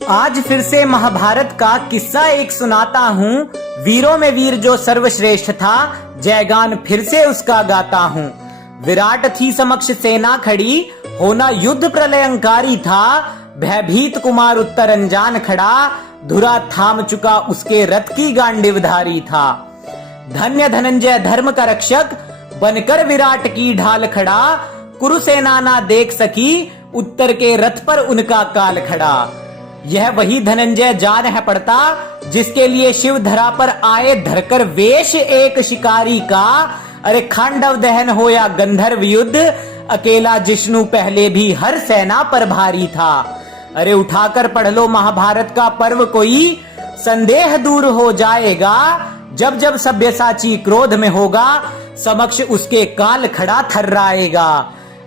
आज फिर से महाभारत का किस्सा एक सुनाता हूँ। वीरों में वीर जो सर्वश्रेष्ठ था, जयगान फिर से उसका गाता हूँ। विराट थी समक्ष सेना खड़ी, होना युद्ध प्रलयंकारी था। भयभीत कुमार उत्तर अनजान खड़ा, धुरा थाम चुका उसके रथ की गांडीवधारी था। धन्य धनंजय धर्म का रक्षक, बनकर विराट की ढाल खड़ा। कुरुसेना ना देख सकी, उत्तर के रथ पर उनका काल खड़ा। यह वही धनंजय जान है पड़ता, जिसके लिए शिव धरा पर आए धरकर वेश एक शिकारी का। अरे खांडव दहन हो या गंधर्व युद्ध, अकेला जिष्णु पहले भी हर सेना पर भारी था। अरे उठाकर पढ़ लो महाभारत का पर्व कोई, संदेह दूर हो जाएगा। जब जब सब्यसाची क्रोध में होगा, समक्ष उसके काल खड़ा थर्राएगा।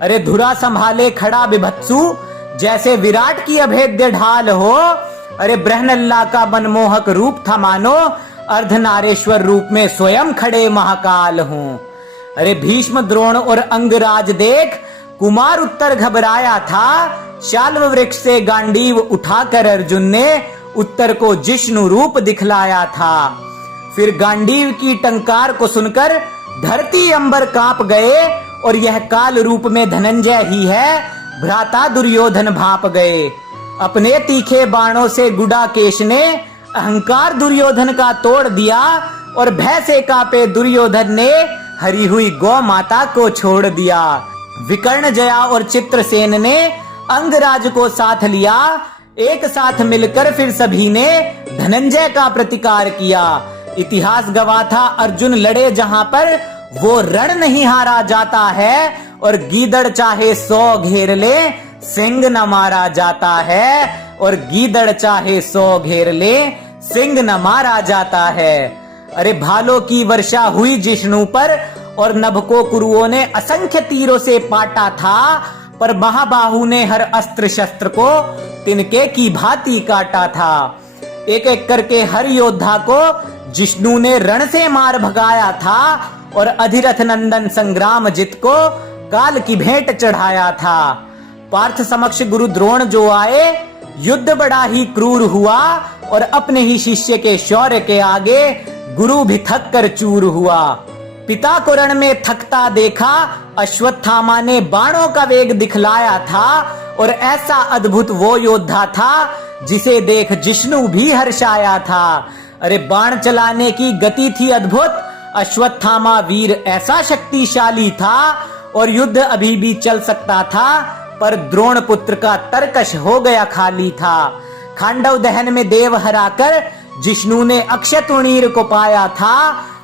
अरे धुरा संभाले खड़ा बिभत्सु, जैसे विराट की अभेद्य ढाल हो। अरे ब्रह्मल्ला का मनमोहक रूप था मानो, अर्धनारेश्वर रूप में स्वयं खड़े महाकाल हों। अरे भीष्म द्रोण और अंगराज देख, कुमार उत्तर घबराया था। शाल्व वृक्ष से गांडीव उठाकर अर्जुन ने उत्तर को जिष्णु रूप दिखलाया था। फिर गांडीव की टंकार को सुनकर धरती अंबर कांप गए, और यह काल रूप में धनंजय ही है, भ्राता दुर्योधन भाप गए। अपने तीखे बाणों से गुडाकेश ने अहंकार दुर्योधन का तोड़ दिया, और भय से कांपे दुर्योधन ने हरी हुई गौ माता को छोड़ दिया। विकर्ण जया और चित्रसेन ने अंगराज को साथ लिया, एक साथ मिलकर फिर सभी ने धनंजय का प्रतिकार किया। इतिहास गवाह था अर्जुन लड़े जहां पर, वो रण नहीं हारा जाता है। और गीदड़ चाहे 100 घेर ले, सिंह न मारा जाता है। और गीदड़ चाहे 100 घेर ले, सिंह न मारा जाता है। अरे भालों की वर्षा हुई जिष्णु पर, और नभ को कुरुओं ने असंख्य तीरों से पाटा था। पर महाबाहु ने हर अस्त्र शस्त्र को तिनके की भांति काटा था। एक एक करके हर योद्धा को जिष्णु ने रण से मार भगाया था, और अधिरथ नंदन संग्राम जित को काल की भेंट चढ़ाया था। पार्थ समक्ष गुरु द्रोण जो आए, युद्ध बड़ा ही क्रूर हुआ, और अपने ही शिष्य के शौर्य के आगे गुरु भी थक कर चूर हुआ। पिता को रण में थकता देखा, अश्वत्थामा ने बाणों का वेग दिखलाया था। और ऐसा अद्भुत वो योद्धा था, जिसे देख जिष्णु भी हर्षाया था। अरे बाण चलाने की गति थी अद्भुत, अश्वत्थामा वीर ऐसा शक्तिशाली था। और युद्ध अभी भी चल सकता था, पर द्रोण पुत्र का तरकश हो गया खाली था। खांडव दहन में देव हराकर जिष्णु ने अक्षय तृणीर को पाया था,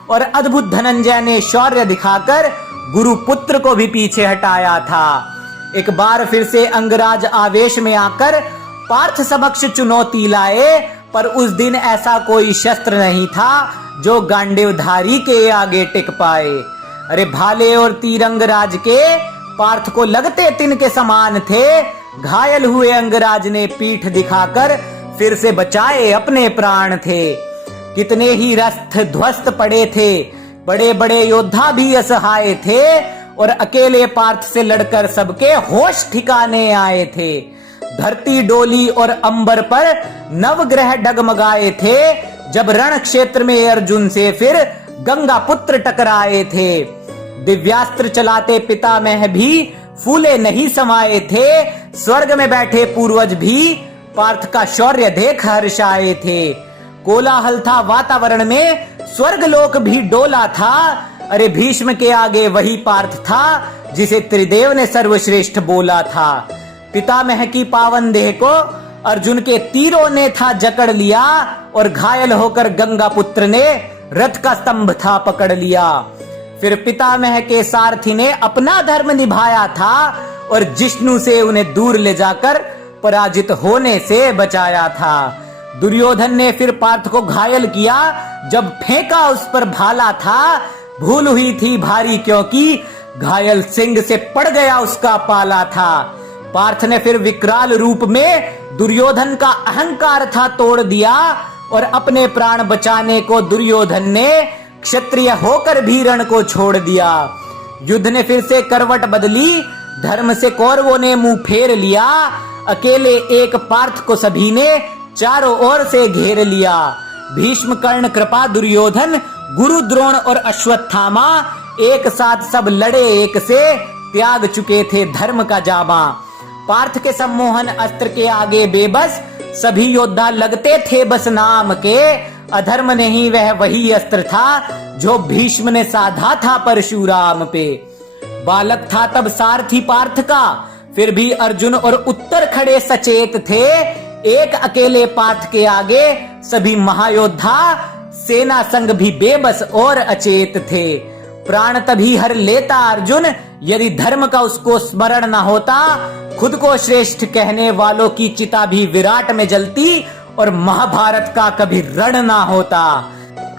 और अद्भुत धनंजय ने शौर्य दिखाकर गुरु पुत्र को भी पीछे हटाया था। एक बार फिर से अंगराज आवेश में आकर पार्थ समक्ष चुनौती लाए, पर उस दिन ऐसा कोई शस्त्र नहीं था जो गांडीवधारी के आगे टिक पाए। अरे भाले और तीर अंगराज के पार्थ को लगते तिन के समान थे। घायल हुए अंगराज ने पीठ दिखाकर फिर से बचाए अपने प्राण थे। कितने ही रथ ध्वस्त पड़े थे, बड़े बड़े योद्धा भी असहाय थे, और अकेले पार्थ से लड़कर सबके होश ठिकाने आए थे। धरती डोली और अंबर पर नवग्रह डगमगाए थे, जब रण क्षेत्र में अर्जुन से फिर गंगा पुत्र टकराए थे। दिव्यास्त्र चलाते पितामह भी फूले नहीं समाये थे, स्वर्ग में बैठे पूर्वज भी पार्थ का शौर्य देख हर्षाए थे। कोलाहल था वातावरण में, स्वर्ग लोक भी डोला था। अरे भीष्म के आगे वही पार्थ था, जिसे त्रिदेव ने सर्वश्रेष्ठ बोला था। पितामह की पावन देह को अर्जुन के तीरों ने था जकड़ लिया, और घायल होकर गंगा पुत्र ने रथ का स्तंभ था पकड़ लिया। फिर पितामह के सारथी ने अपना धर्म निभाया था, और जिष्णु से उन्हें दूर ले जाकर पराजित होने से बचाया था। दुर्योधन ने फिर पार्थ को घायल किया, जब फेंका उस पर भाला था। भूल हुई थी भारी, क्योंकि घायल सिंह से पड़ गया उसका पाला था। पार्थ ने फिर विकराल रूप में दुर्योधन का अहंकार था तोड़ दिया, और अपने प्राण बचाने को दुर्योधन ने क्षत्रिय होकर भी रण को छोड़ दिया। युद्ध ने फिर से करवट बदली, धर्म से कौरवों ने मुंह फेर लिया। अकेले एक पार्थ को सभी ने चारों ओर से घेर लिया। भीष्म, कर्ण, कृपा, दुर्योधन, गुरु द्रोण और अश्वत्थामा एक साथ सब लड़े एक से, त्याग चुके थे धर्म का जामा। पार्थ के सम्मोहन अस्त्र के आगे बेबस, सभी योद्धा लगते थे बस नाम के। अधर्म नहीं वह वही अस्त्र था जो भीष्म ने साधा था परशुराम पे। बालक था तब सारथी पार्थ का, फिर भी अर्जुन और उत्तर खड़े सचेत थे। एक अकेले पार्थ के आगे सभी महायोद्धा, सेना संग भी बेबस और अचेत थे। प्राण तभी हर लेता अर्जुन, यदि धर्म का उसको स्मरण न होता। खुद को श्रेष्ठ कहने वालों की चिता भी विराट में जलती, और महाभारत का कभी रण ना होता।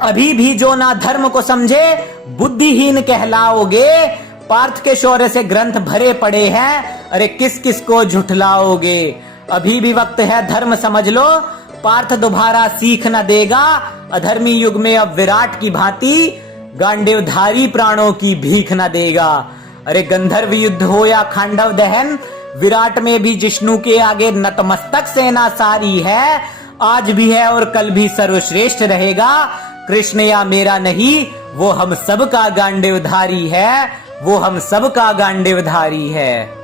अभी भी जो ना धर्म को समझे, बुद्धिहीन कहलाओगे। पार्थ के शौर्य से ग्रंथ भरे पड़े हैं, अरे किस किस को झुठलाओगे। अभी भी वक्त है, धर्म समझ लो, पार्थ दोबारा सीख न देगा। अधर्मी युग में अब विराट की भांति, गांडीवधारी प्राणों की भीख न देगा। अरे गंधर्व युद्ध हो या खांडव दहन, विराट में भी जिष्णु के आगे नतमस्तक सेना सारी है। आज भी है और कल भी सर्वश्रेष्ठ रहेगा। कृष्ण या मेरा नहीं, वो हम सब का गांडीवधारी है, वो हम सब का गांडीवधारी है।